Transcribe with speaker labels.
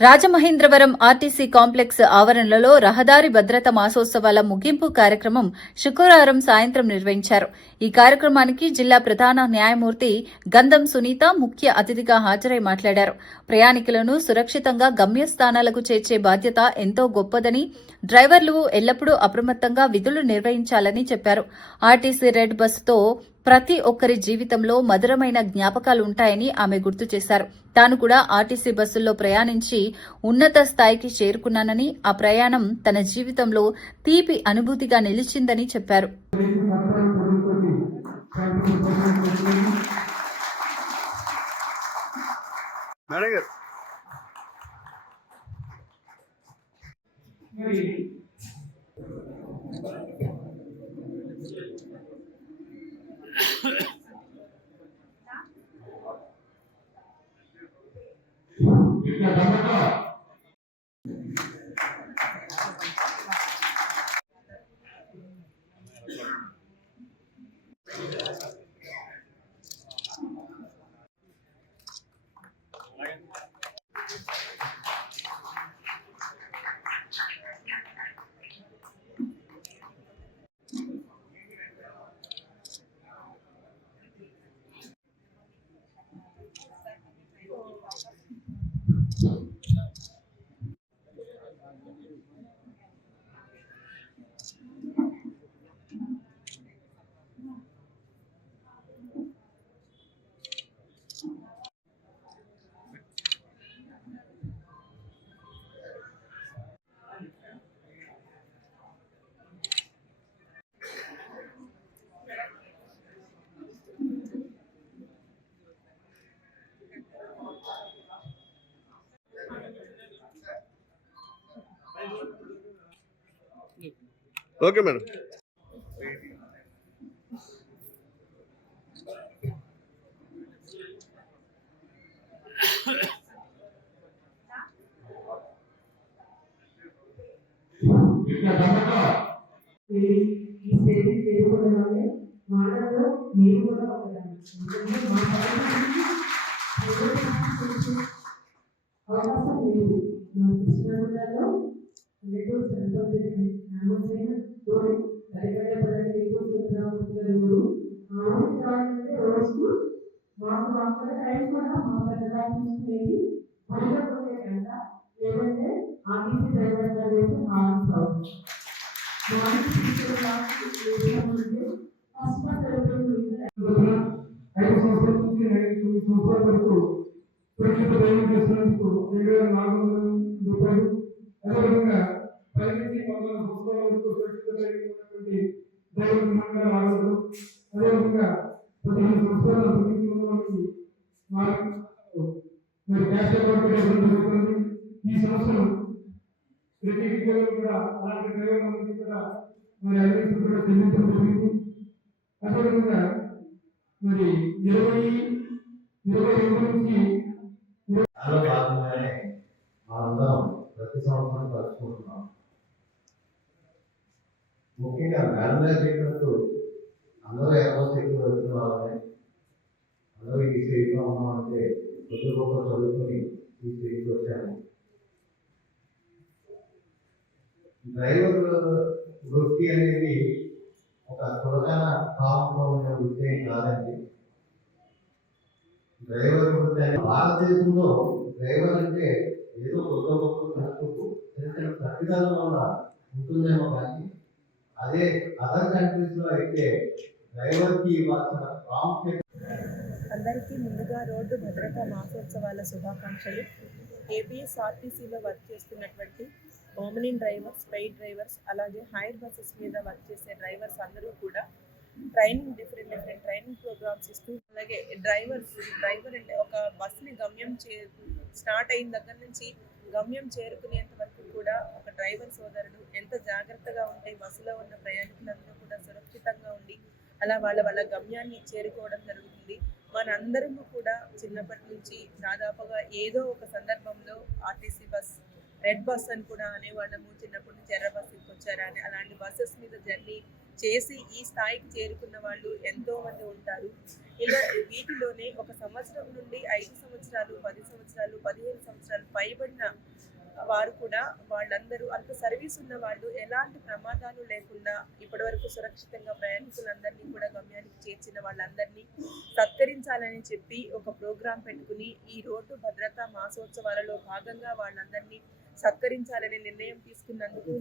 Speaker 1: Rajamahendravaram RTC complex ఆవరణలో రహదారి భద్రత మాసోత్సవాల ముగింపు కార్యక్రమం శుక్రవారం సాయంత్రం నిర్వహించారు. ఈ కార్యక్రమానికి జిల్లా ప్రధాన న్యాయమూర్తి గంధం సునీత ముఖ్య అతిథిగా హాజరై మాట్లాడారు. ప్రయాణికులను సురక్షితంగా గమ్యస్థానాలకు చేర్చే బాధ్యత ఎంతో గొప్పదని డ్రైవర్లు ఎల్లప్పుడూ అప్రమత్తంగా విధులు నిర్వహించాలని చెప్పారు. ఆర్టీసీ రెడ్ బస్సుతో ప్రతి ఒక్కరి జీవితంలో మధురమైన జ్ఞాపకాలు ఉంటాయని ఆమె గుర్తు చేశారు తాను కూడా ఆర్టీసీ బస్సుల్లో ప్రయాణించి ఉన్నత స్థాయికి చేరుకున్నానని ఆ ప్రయాణం తన జీవితంలో తీపి అనుభూతిగా నిలిచిందని చెప్పారు
Speaker 2: Thank you. Okay madam.
Speaker 3: ఈ స్టేజ్ వల్లే వాళ్ళలో నేను కూడా అవకాశం లేదు. మా కృష్ణాజిల్లాలో పల్లెటూరు చంద్రబాబు నామోదైన తోడి కరిగడ్డ పల్లె ఎక్కువ చంద్రబాబు గారు ఆ ఊరికి రావాలంటే రోజు మాకు మాకు టైం కూడా మా పెద్దగా చూసుకునేది గుడిలో పోతే కంట లేదంటే ఆర్టీసీ డ్రైవర్ గారు అయితే ఆఫీస్ అవుతుంది
Speaker 4: ఐదు సంవత్సరాల నుంచి ఐదు తొమ్మిది సంవత్సరాల వరకు ప్రస్తుత డ్రైవింగ్ చేస్తున్నందుకు పదిహేను సంవత్సరాల క్యాష్ జరుగుతుంది ఈ సంవత్సరం ప్రతి విద్యలో కూడా అలాంటి డ్రైవర్ మందికి కూడా మరి అభివృద్ధి కూడా జరిగింది. అదేవిధంగా మరి ఇరవై ఇరవై రెండు నుంచి
Speaker 5: దానిలో భాగంగానే మనందరం ప్రతి సంవత్సరం కలుసుకుంటున్నాం. ముఖ్యంగా మేడం కొద్ది చదువుకొని ఈ స్థితికి వచ్చాము. డ్రైవర్ వృత్తి అనేది ఒక ప్రధాన భావంలో ఉన్న వృత్తి కాదండి. డ్రైవర్ వృత్తి అనేది భారతదేశంలో డ్రైవర్ అంటే ఏదో కొత్త గొప్ప కష్టపు చిన్న తప్పిదాల వల్ల ఉంటుందేమో కానీ అదే అదర్ కంట్రీస్లో అయితే డ్రైవర్కి ఇవ్వాల్సిన ప్రాముఖ్యత
Speaker 6: అందరికీ ముందుగా రోడ్డు భద్రతా మాసోత్సవాల శుభాకాంక్షలు. ఏపీఎస్ఆర్టీసీలో వర్క్ చేస్తున్నటువంటి ఓమినిన్ డ్రైవర్స్ పెయిడ్ డ్రైవర్స్ అలాగే హైర్ బస్సెస్ మీద వర్క్ చేసే డ్రైవర్స్ అందరూ కూడా training different different training programs ఇస్తూ అలాగే డ్రైవర్స్ డ్రైవర్ అంటే ఒక బస్ని గమ్యం చే స్టార్ట్ అయిన దగ్గర నుంచి గమ్యం చేరుకునేంత వరకు కూడా ఒక డ్రైవర్ సోదరుడు ఎంత జాగ్రత్తగా ఉంటే బస్సులో ఉన్న ప్రయాణికులందరూ కూడా సురక్షితంగా ఉండి అలా వాళ్ళ వాళ్ళ గమ్యాన్ని చేరుకోవడం జరుగుతుంది. మనందరము కూడా చిన్నప్పటి నుంచి దాదాపుగా ఏదో ఒక సందర్భంలో ఆర్టీసీ బస్ రెడ్ బస్ అని కూడా అనేవాళ్ళము. చిన్నప్పటి నుంచి ఎర్ర బస్ వచ్చారని అలాంటి బస్సెస్ మీద జర్నీ చేసి ఈ స్థాయికి చేరుకున్న వాళ్ళు ఎంతో మంది ఉంటారు. ఇలా వీటిలోనే ఒక సంవత్సరం నుండి ఐదు సంవత్సరాలు పది సంవత్సరాలు పదిహేను సంవత్సరాలు పైబడిన వారు కూడా వాళ్ళందరూ అంత సర్వీస్ ఉన్న వాళ్ళు ఎలాంటి ప్రమాదాలు లేకుండా ఇప్పటివరకు సురక్షితంగా ప్రయాణికులందరినీ కూడా గమ్యానికి చేర్చిన వాళ్ళందరినీ సత్కరించాలని చెప్పి ఒక ప్రోగ్రాం పెట్టుకుని ఈ రోడ్డు భద్రతా మాసోత్సవాలలో భాగంగా వాళ్ళందరినీ సత్కరించాలనే నిర్ణయం తీసుకున్నందుకు